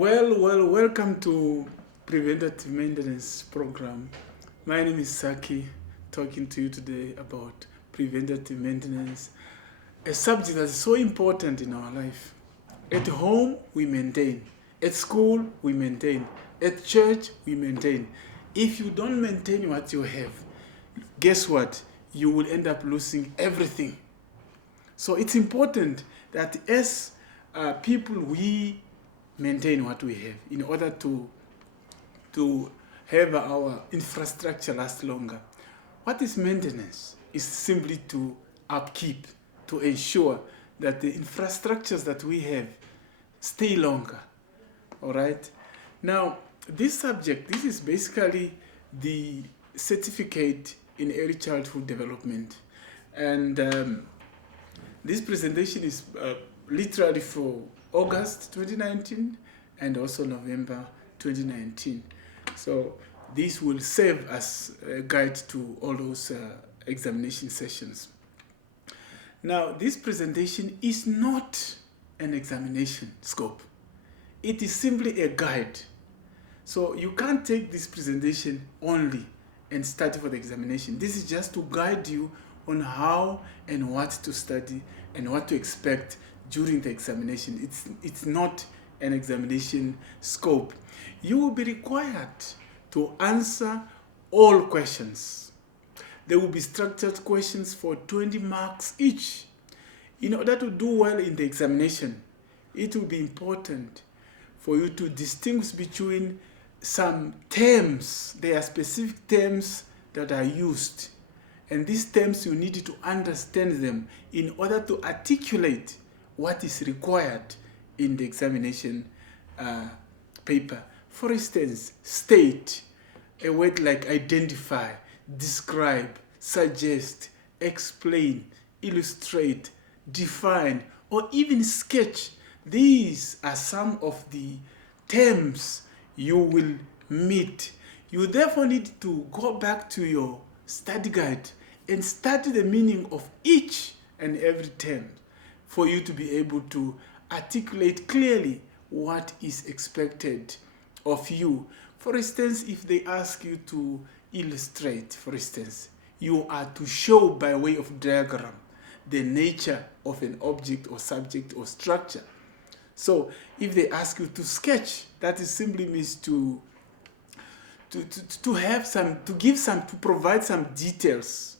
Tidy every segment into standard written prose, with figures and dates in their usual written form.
Welcome to Preventative Maintenance Program. My name is Saki, talking to you today about preventative maintenance, a subject that is so important in our life. At home, we maintain. At school, we maintain. At church, we maintain. If you don't maintain what you have, guess what? You will end up losing everything. So it's important that as people, we maintain what we have in order to have our infrastructure last longer. What is maintenance? Is simply to upkeep, to ensure that the infrastructures that we have stay longer. All right. Now, this is basically the certificate in early childhood development, and this presentation is literally for August 2019 and also November 2019. So this will serve as a guide to all those examination sessions. Now, this presentation is not an examination scope. It is simply a guide. So you can't take this presentation only and study for the examination. This is just to guide you on how and what to study and what to expect during the examination. It's not an examination scope. You will be required to answer all questions. There will be structured questions for 20 marks each. In order to do well in the examination, it will be important for you to distinguish between some terms. There are specific terms that are used, and these terms you need to understand them in order to articulate what is required in the examination paper. For instance, state, a word like identify, describe, suggest, explain, illustrate, define, or even sketch. These are some of the terms you will meet. You therefore need to go back to your study guide and study the meaning of each and every term for you to be able to articulate clearly what is expected of you. For instance, if they ask you to illustrate, for instance, you are to show by way of diagram the nature of an object or subject or structure. So if they ask you to sketch, that is simply means to provide some details,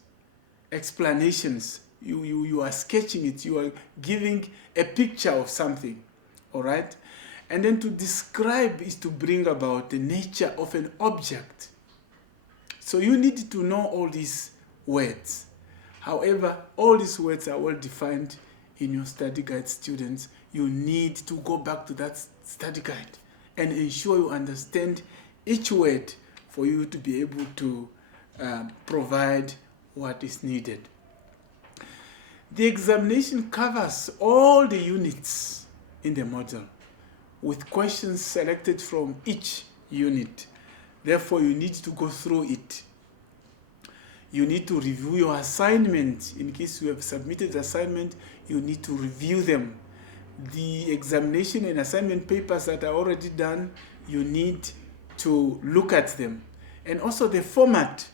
explanations. You are sketching it, you are giving a picture of something, all right? And then to describe is to bring about the nature of an object. So you need to know all these words. However, all these words are well defined in your study guide, students. You need to go back to that study guide and ensure you understand each word for you to be able to provide what is needed. The examination covers all the units in the module with questions selected from each unit. Therefore, you need to go through it. You need to review your assignment. In case you have submitted assignment, you need to review them. The examination and assignment papers that are already done, you need to look at them. And also the format,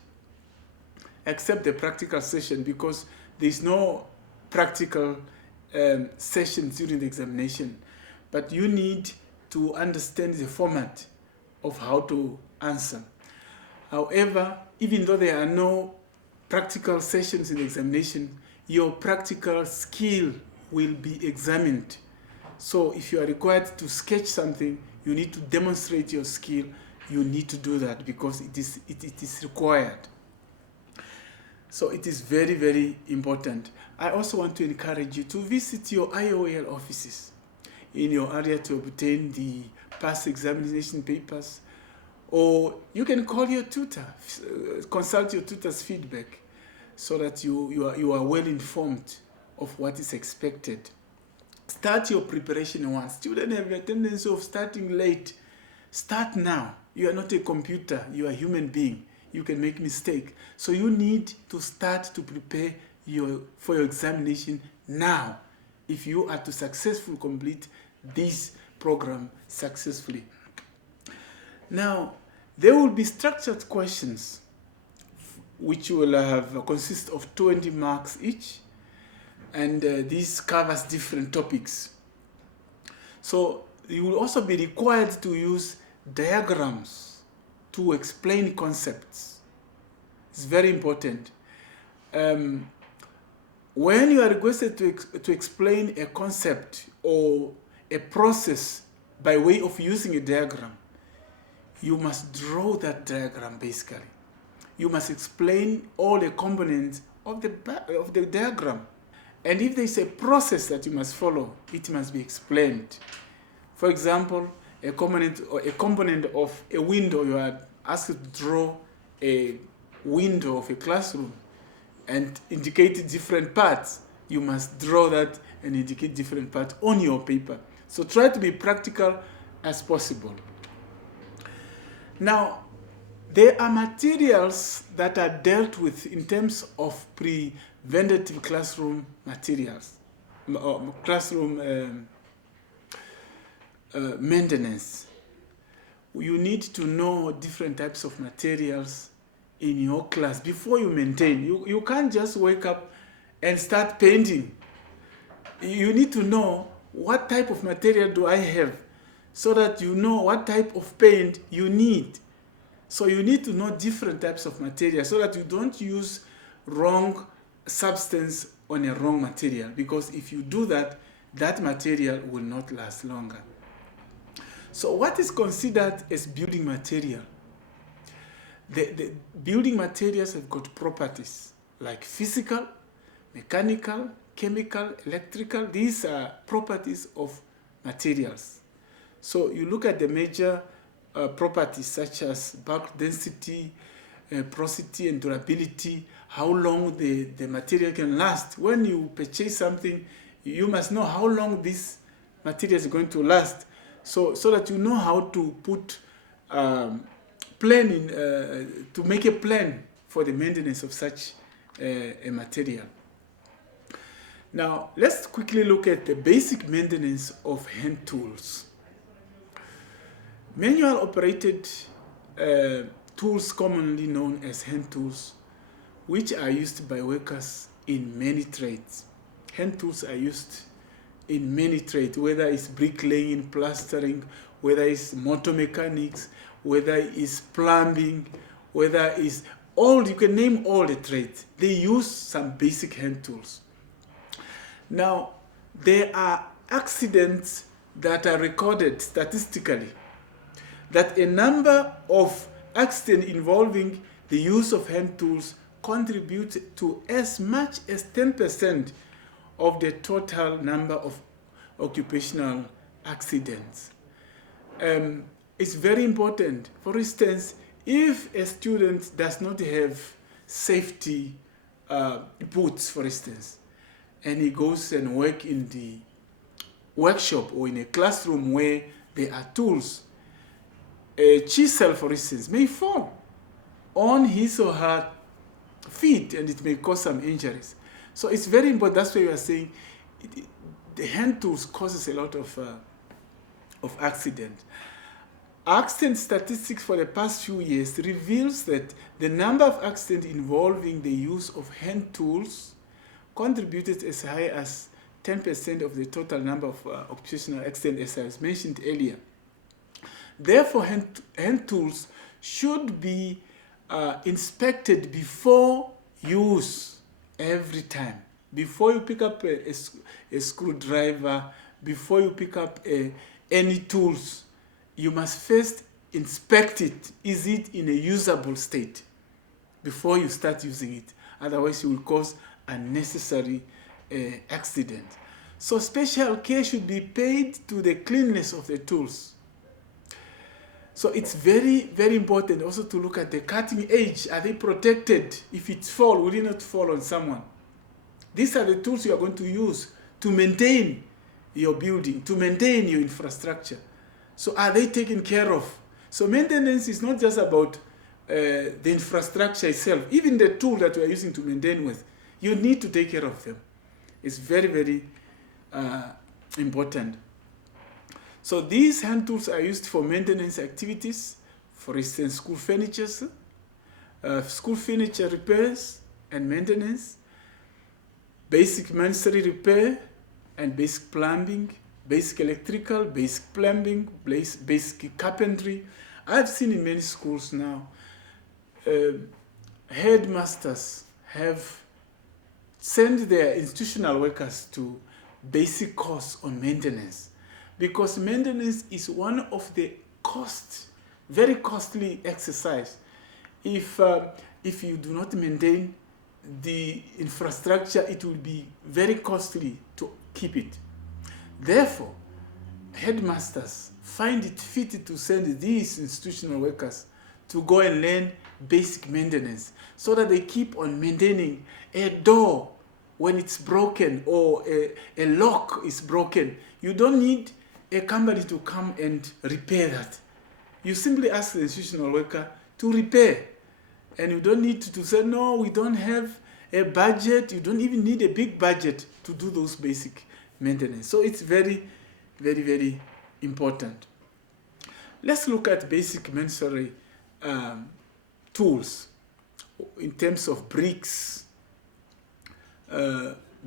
except the practical session, because there's no practical sessions during the examination. But you need to understand the format of how to answer. However, even though there are no practical sessions in the examination, your practical skill will be examined. So if you are required to sketch something, you need to demonstrate your skill. You need to do that because it is required. So it is very, very important. I also want to encourage you to visit your IOL offices in your area to obtain the past examination papers, or you can call your tutor, consult your tutor's feedback so that you are well informed of what is expected. Start your preparation once. Students have a tendency of starting late. Start now. You are not a computer. You are a human being. You can make mistakes. So you need to start to prepare for your examination now if you are to successfully complete this program successfully. Now, there will be structured questions which will consist of 20 marks each, and this covers different topics. So you will also be required to use diagrams to explain concepts. It's very important. When you are requested to explain a concept or a process by way of using a diagram, you must draw that diagram basically. You must explain all the components of the diagram. And if there is a process that you must follow, it must be explained. For example, a component of a window, you are asked to draw a window of a classroom and indicate different parts. You must draw that and indicate different parts on your paper. So try to be practical as possible. Now, there are materials that are dealt with in terms of preventative classroom materials, classroom maintenance. You need to know different types of materials in your class before you maintain. You can't just wake up and start painting. You need to know what type of material do I have so that you know what type of paint you need. So you need to know different types of material so that you don't use wrong substance on a wrong material, because if you do that, that material will not last longer. So what is considered as building material? The building materials have got properties like physical, mechanical, chemical, electrical. These are properties of materials. So you look at the major properties such as bulk density, porosity and durability, how long the material can last. When you purchase something, you must know how long this material is going to last, so that you know how to put to make a plan for the maintenance of such a material. Now, let's quickly look at the basic maintenance of hand tools. Manual operated tools, commonly known as hand tools, which are used by workers in many trades. Hand tools are used in many trades, whether it's bricklaying, plastering, whether it's motor mechanics, whether it's plumbing, whether it's you can name all the trades. They use some basic hand tools. Now, there are accidents that are recorded statistically, that a number of accidents involving the use of hand tools contribute to as much as 10% of the total number of occupational accidents. It's very important. For instance, if a student does not have safety boots, for instance, and he goes and works in the workshop or in a classroom where there are tools, a chisel, for instance, may fall on his or her feet and it may cause some injuries. So it's very important. That's why we are saying the hand tools causes a lot of accident. Accident statistics for the past few years reveals that the number of accidents involving the use of hand tools contributed as high as 10% of the total number of occupational accidents, as I mentioned earlier. Therefore, hand tools should be inspected before use every time. Before you pick up a screwdriver, before you pick up any tools, you must first inspect it. Is it in a usable state before you start using it? Otherwise, you will cause unnecessary accident. So special care should be paid to the cleanliness of the tools. So it's very, very important also to look at the cutting edge. Are they protected? If it falls, will it not fall on someone? These are the tools you are going to use to maintain your building, to maintain your infrastructure. So are they taken care of? So maintenance is not just about the infrastructure itself. Even the tool that we are using to maintain with, you need to take care of them. It's very, very important. So these hand tools are used for maintenance activities, for instance, school furniture repairs and maintenance, basic masonry repair and basic plumbing, basic electrical, basic plumbing, basic carpentry. I've seen in many schools now, headmasters have sent their institutional workers to basic course on maintenance, because maintenance is one of the very costly exercise. If you do not maintain the infrastructure, it will be very costly to keep it. Therefore, headmasters find it fit to send these institutional workers to go and learn basic maintenance, so that they keep on maintaining a door when it's broken, or a lock is broken. You don't need a company to come and repair that. You simply ask the institutional worker to repair. And you don't need to say, no, we don't have a budget. You don't even need a big budget to do those basic maintenance. So it's very, very, very important. Let's look at basic masonry tools in terms of bricks,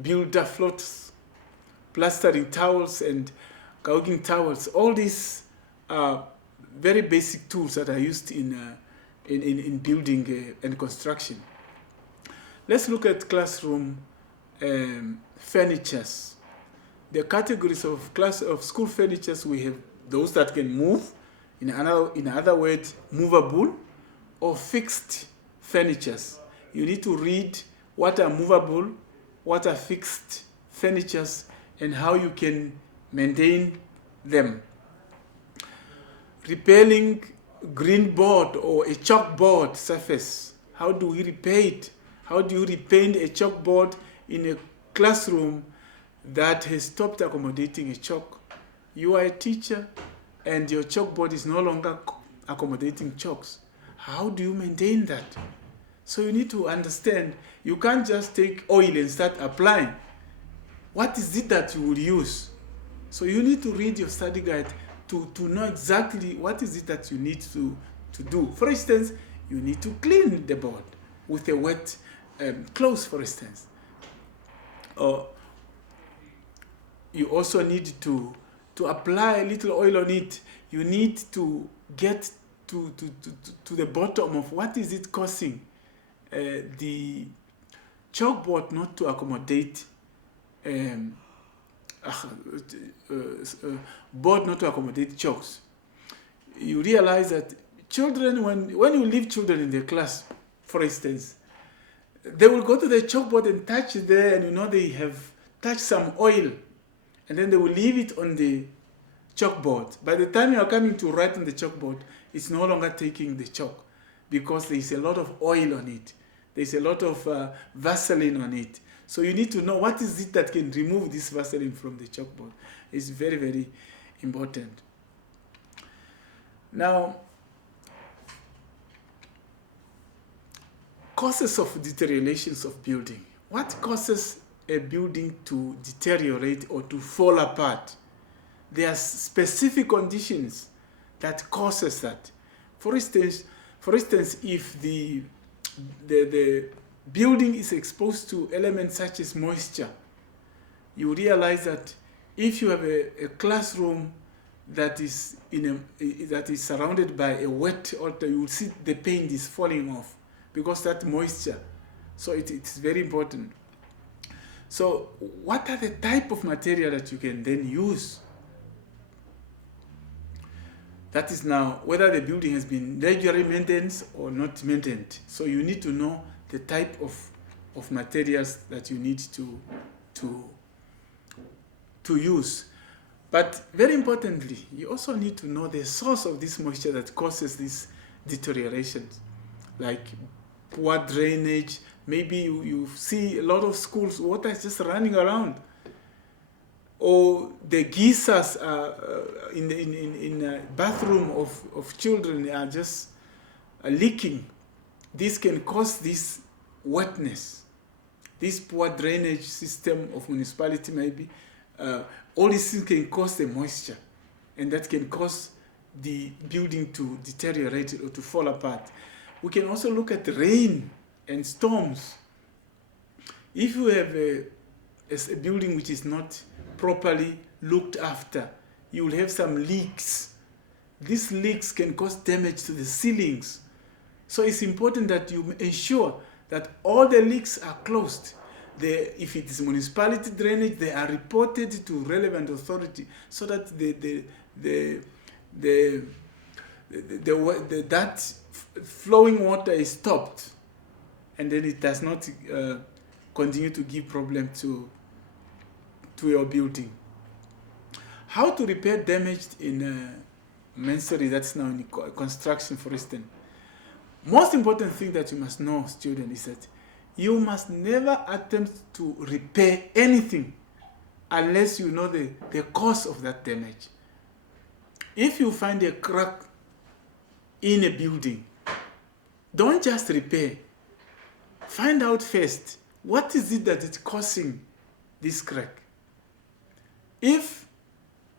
builder floats, plastering towels, and caulking towels. All these are very basic tools that are used in building and construction. Let's look at classroom furnitures. The categories of school furnitures, we have those that can move, in other words, movable or fixed furnitures. You need to read what are movable, what are fixed furnitures, and how you can maintain them. Repairing green board or a chalkboard surface. How do we repair it? How do you repaint a chalkboard in a classroom that has stopped accommodating a chalk? You are a teacher and your chalkboard is no longer accommodating chalks. How do you maintain that? So you need to understand, you can't just take oil and start applying. What is it that you will use? So you need to read your study guide to know exactly what is it that you need to do. For instance, you need to clean the board with a wet cloth, for instance. Or you also need to apply a little oil on it. You need to get to the bottom of what is it causing the chalkboard not to accommodate board not to accommodate chalks. You realize that children, when you leave children in the class, for instance, they will go to the chalkboard and touch it there, and they have touched some oil, and then they will leave it on the chalkboard. By the time you are coming to write on the chalkboard, it's no longer taking the chalk, because there is a lot of oil on it. There's a lot of Vaseline on it. So you need to know what is it that can remove this Vaseline from the chalkboard. It's very, very important. Now, causes of deteriorations of building. What causes a building to deteriorate or to fall apart? There are specific conditions that causes that. For instance, if the building is exposed to elements such as moisture, you realize that if you have a classroom that is surrounded by a wet altar, you will see the paint is falling off because that moisture. So it's very important. So what are the type of material that you can then use? That is now whether the building has been regularly maintained or not maintained. So you need to know the type of materials that you need to use. But very importantly, you also need to know the source of this moisture that causes this deterioration, like poor drainage. Maybe you see a lot of schools, water is just running around, or the geysers in the bathroom of children are just leaking. This can cause this wetness, this poor drainage system of municipality maybe. All these things can cause the moisture. and that can cause the building to deteriorate or to fall apart. We can also look at rain and storms. If you have a building which is not properly looked after, you will have some leaks. These leaks can cause damage to the ceilings. So it's important that you ensure that all the leaks are closed. If it is municipality drainage, they are reported to relevant authority so that that flowing water is stopped, and then it does not continue to give problem to your building. How to repair damaged in masonry that's now in construction, for instance. Most important thing that you must know, student, is that you must never attempt to repair anything unless you know the cause of that damage. If you find a crack in a building, don't just repair. Find out first, what is it that is causing this crack? If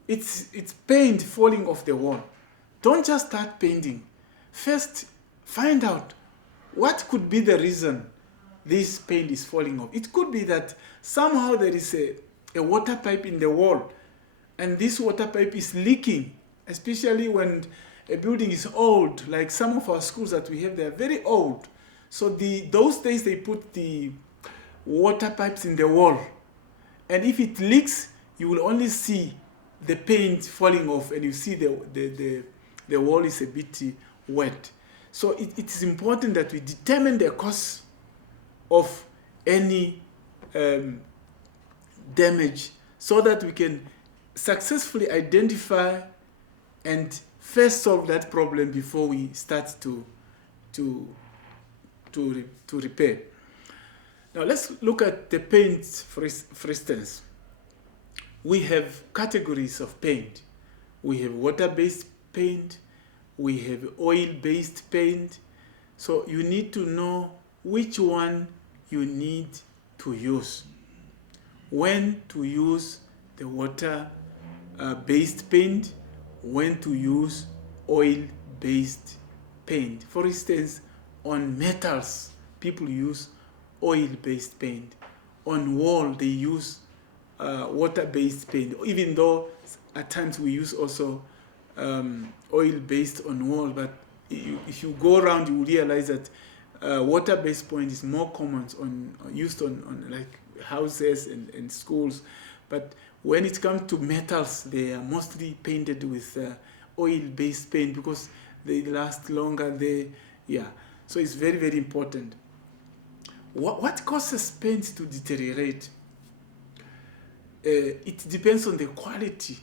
it's paint falling off the wall, don't just start painting. First, find out what could be the reason this paint is falling off. It could be that somehow there is a water pipe in the wall, and this water pipe is leaking, especially when a building is old, like some of our schools that we have, they are very old. So those days they put the water pipes in the wall, and if it leaks, you will only see the paint falling off, and you see the wall is a bit wet. So it is important that we determine the cause of any damage so that we can successfully identify and first solve that problem before we start to repair. Now let's look at the paint, for instance. We have categories of paint. We have water-based paint, we have oil-based paint. So you need to know which one you need to use. When to use the water-based paint, when to use oil-based paint. For instance, on metals, people use oil-based paint. On wall, they use water-based paint, even though at times we use also oil-based on wall. But if you go around, you will realize that water-based paint is more common used on like houses and schools. But when it comes to metals, they are mostly painted with oil-based paint because they last longer. So it's very, very important. What causes paint to deteriorate? It depends on the quality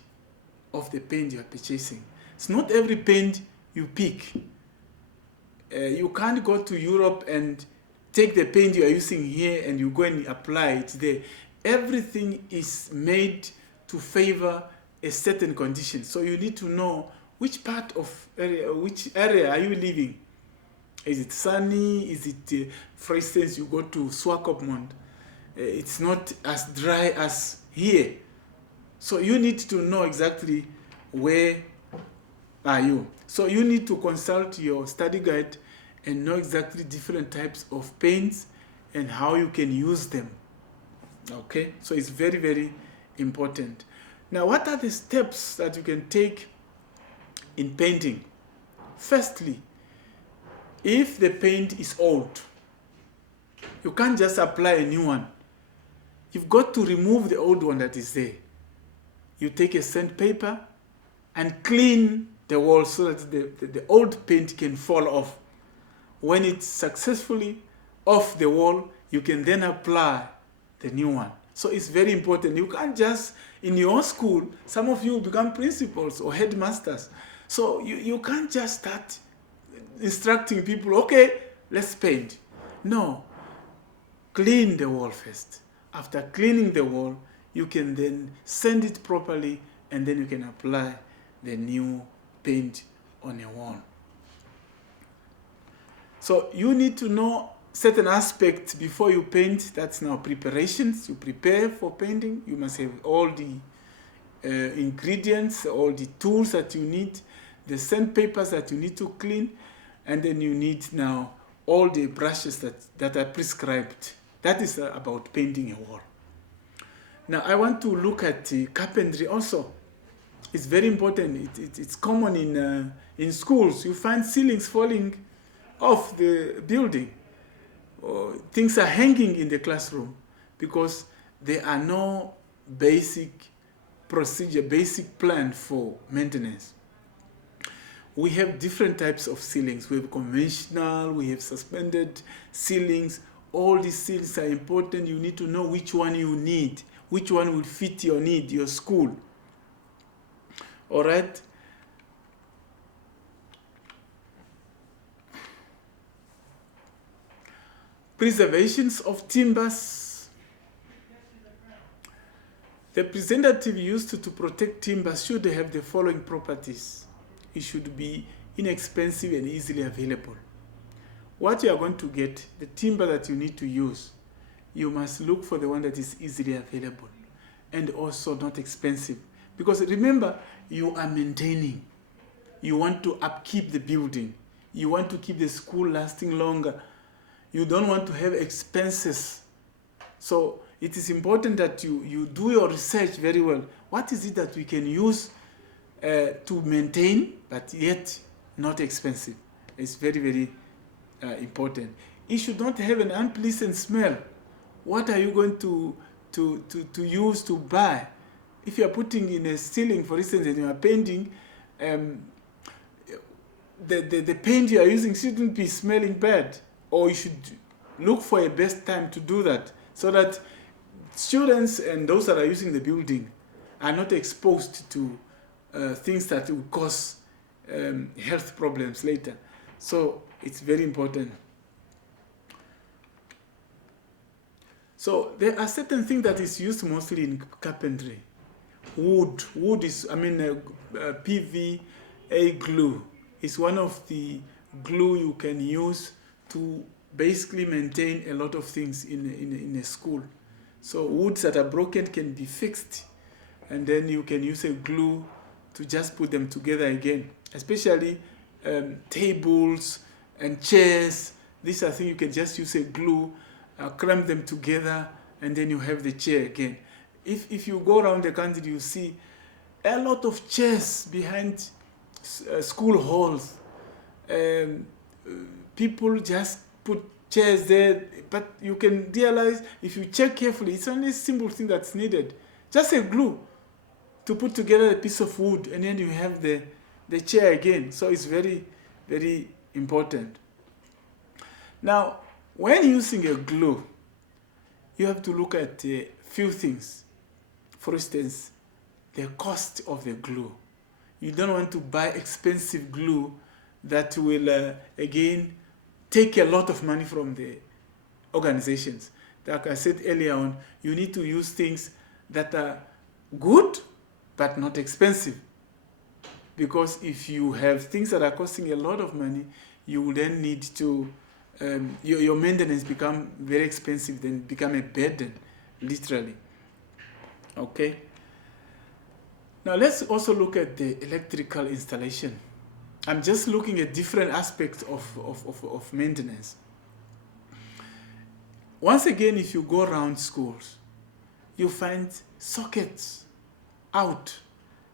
of the paint you are purchasing. It's not every paint you pick. You can't go to Europe and take the paint you are using here and you go and apply it there. Everything is made to favor a certain condition. So you need to know which area are you living. Is it sunny? Is it, for instance, you go to Swakopmund. It's not as dry as here. So you need to know exactly where are you. So you need to consult your study guide and know exactly different types of paints and how you can use them. Okay, so it's very, very important. Now, what are the steps that you can take in painting? Firstly, if the paint is old, you can't just apply a new one. You've got to remove the old one that is there. You take a sandpaper and clean the wall so that the old paint can fall off. When it's successfully off the wall, you can then apply the new one. So it's very important. You can't just, in your school, some of you become principals or headmasters. So you can't just start instructing people, okay, let's paint. No, clean the wall first. After cleaning the wall, you can then sand it properly and then you can apply the new paint on a wall. So you need to know certain aspects before you paint. That's now preparations. You prepare for painting. You must have all the ingredients, all the tools that you need, the sandpapers that you need to clean, and then you need now all the brushes that are prescribed. That is about painting a wall. Now I want to look at carpentry also. It's very important. It's common in schools. You find ceilings falling off the building. Things are hanging in the classroom because there are no basic procedure, basic plan for maintenance. We have different types of ceilings. We have conventional, we have suspended ceilings. All these ceilings are important. You need to know which one you need, which one will fit your need, your school. All right? Preservations of timbers. The preservative used to protect timbers should have the following properties. It should be inexpensive and easily available. What you are going to get, the timber that you need to use, you must look for the one that is easily available and also not expensive. Because remember, you are maintaining. You want to upkeep the building. You want to keep the school lasting longer. You don't want to have expenses. So it is important that you do your research very well. What is it that we can use to maintain, but yet not expensive? It's very, very important. It should not have an unpleasant smell. What are you going to use to buy? If you are putting in a ceiling, for instance, and you are painting, the paint you are using shouldn't be smelling bad. Or you should look for a best time to do that so that students and those that are using the building are not exposed to things that will cause health problems later. So it's very important. So there are certain things that is used mostly in carpentry. Wood is, PVA glue is one of the glue you can use to basically maintain a lot of things in a school. So woods that are broken can be fixed, and then you can use a glue to just put them together again. Especially tables and chairs. These are things you can just use a glue, clamp them together, and then you have the chair again. If you go around the country, you see a lot of chairs behind school halls. People just put chairs there, but you can realize if you check carefully, it's only a simple thing that's needed. Just a glue to put together a piece of wood, and then you have the chair again. So it's very, very important. Now, when using a glue, you have to look at a few things. For instance, the cost of the glue. You don't want to buy expensive glue that will, again, take a lot of money from the organizations. Like I said earlier on, you need to use things that are good but not expensive. Because if you have things that are costing a lot of money, you will then need to, your maintenance become very expensive, then become a burden, literally. Okay? Now let's also look at the electrical installation. I'm just looking at different aspects of maintenance. Once again, if you go around schools, you find sockets out.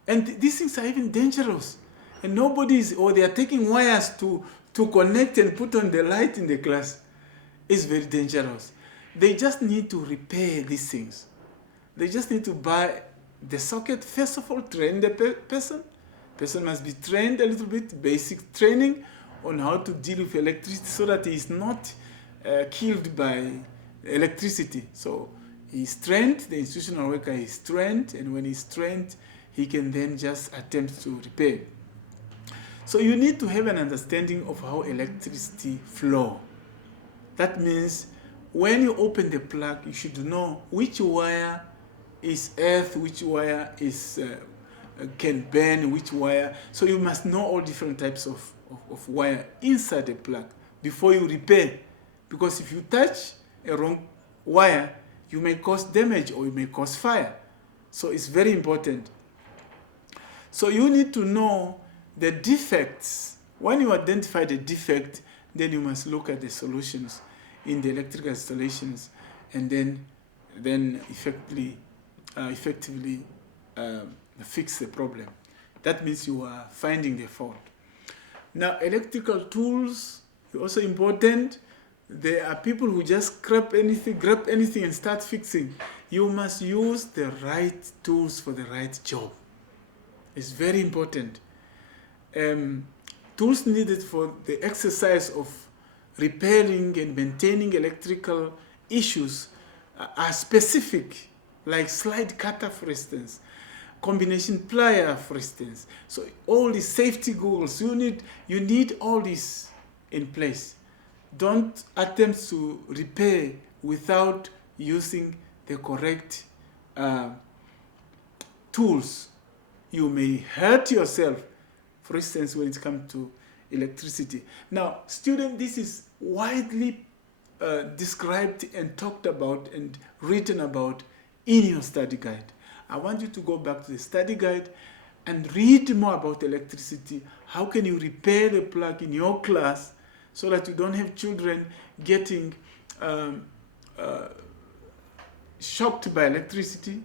And these things are even dangerous. And they are taking wires to connect and put on the light in the class. It's very dangerous. They just need to repair these things. They just need to buy the socket. First of all, train the person. Person must be trained a little bit, basic training on how to deal with electricity so that he is not killed by electricity. So he's trained, the institutional worker is trained, and when he's trained, he can then just attempt to repair. So you need to have an understanding of how electricity flows. That means when you open the plug, you should know which wire is earth, which wire is can burn, which wire. So you must know all different types of wire inside the plug before you repair. Because if you touch a wrong wire, you may cause damage or you may cause fire. So it's very important. So you need to know the defects. When you identify the defect, then you must look at the solutions in the electrical installations, and then effectively fix the problem. That means you are finding the fault. Now, electrical tools are also important. There are people who just grab anything and start fixing. You must use the right tools for the right job. It's very important. Tools needed for the exercise of repairing and maintaining electrical issues are specific, like slide cutter, for instance, combination plier, for instance. So all these safety goggles, you need all this in place. Don't attempt to repair without using the correct tools. You may hurt yourself, for instance, when it comes to electricity. Now, student, this is widely described and talked about and written about in your study guide. I want you to go back to the study guide and read more about electricity. How can you repair the plug in your class so that you don't have children getting shocked by electricity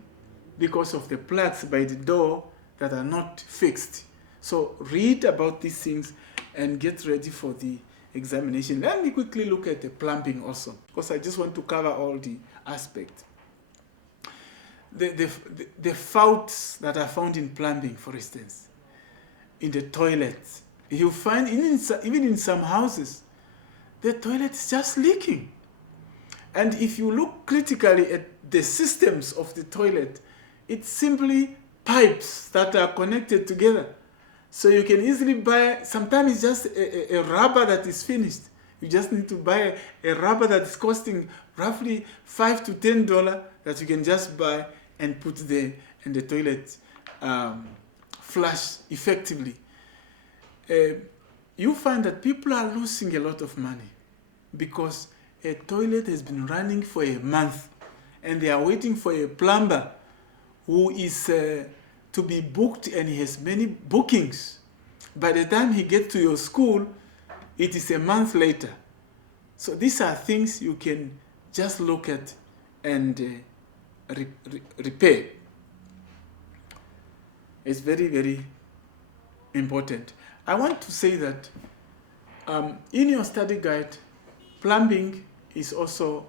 because of the plugs by the door that are not fixed. So read about these things and get ready for the examination. Let me quickly look at the plumbing also, because I just want to cover all the aspects. The faults that are found in plumbing, for instance, in the toilets. You find even in some houses, the toilet is just leaking. And if you look critically at the systems of the toilet, it's simply pipes that are connected together. So you can easily buy, sometimes it's just a rubber that is finished. You just need to buy a rubber that is costing roughly $5 to $10 that you can just buy and put there, and the toilet flush effectively. You find that people are losing a lot of money because a toilet has been running for a month and they are waiting for a plumber who is to be booked, and he has many bookings. By the time he gets to your school, it is a month later. So these are things you can just look at and repair. It's very, very important. I want to say that in your study guide, plumbing is also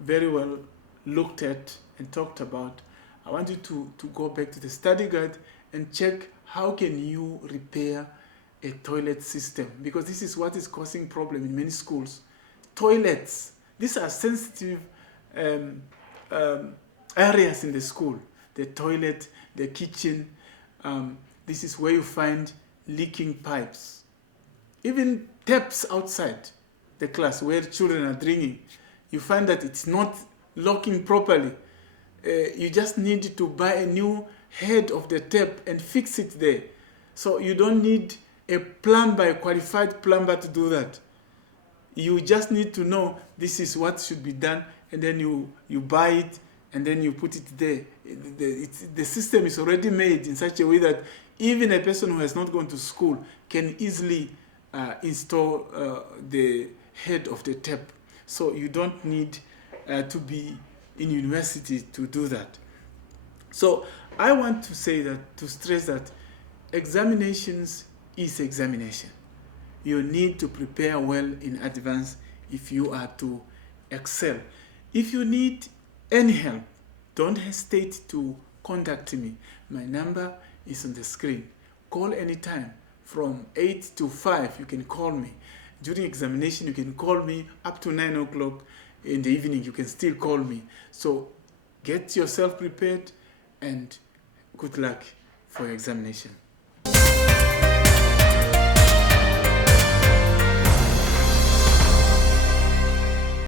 very well looked at and talked about. I want you to go back to the study guide and check how can you repair a toilet system, because this is what is causing problem in many schools. Toilets, these are sensitive areas in the school. The toilet, the kitchen, this is where you find leaking pipes. Even taps outside the class where children are drinking, you find that it's not locking properly. You just need to buy a new head of the tap and fix it there. So you don't need a plumber, a qualified plumber to do that. You just need to know this is what should be done, and then you buy it and then you put it there. The system is already made in such a way that even a person who has not gone to school can easily install the head of the tap. So you don't need to be in university to do that. So I want to say that, to stress that examinations is examination. You need to prepare well in advance if you are to excel. If you need any help, don't hesitate to contact me. My number is on the screen. Call anytime from 8 to 5. You can call me. During examination, you can call me up to 9 o'clock in the evening. You can still call me. So get yourself prepared and good luck for your examination.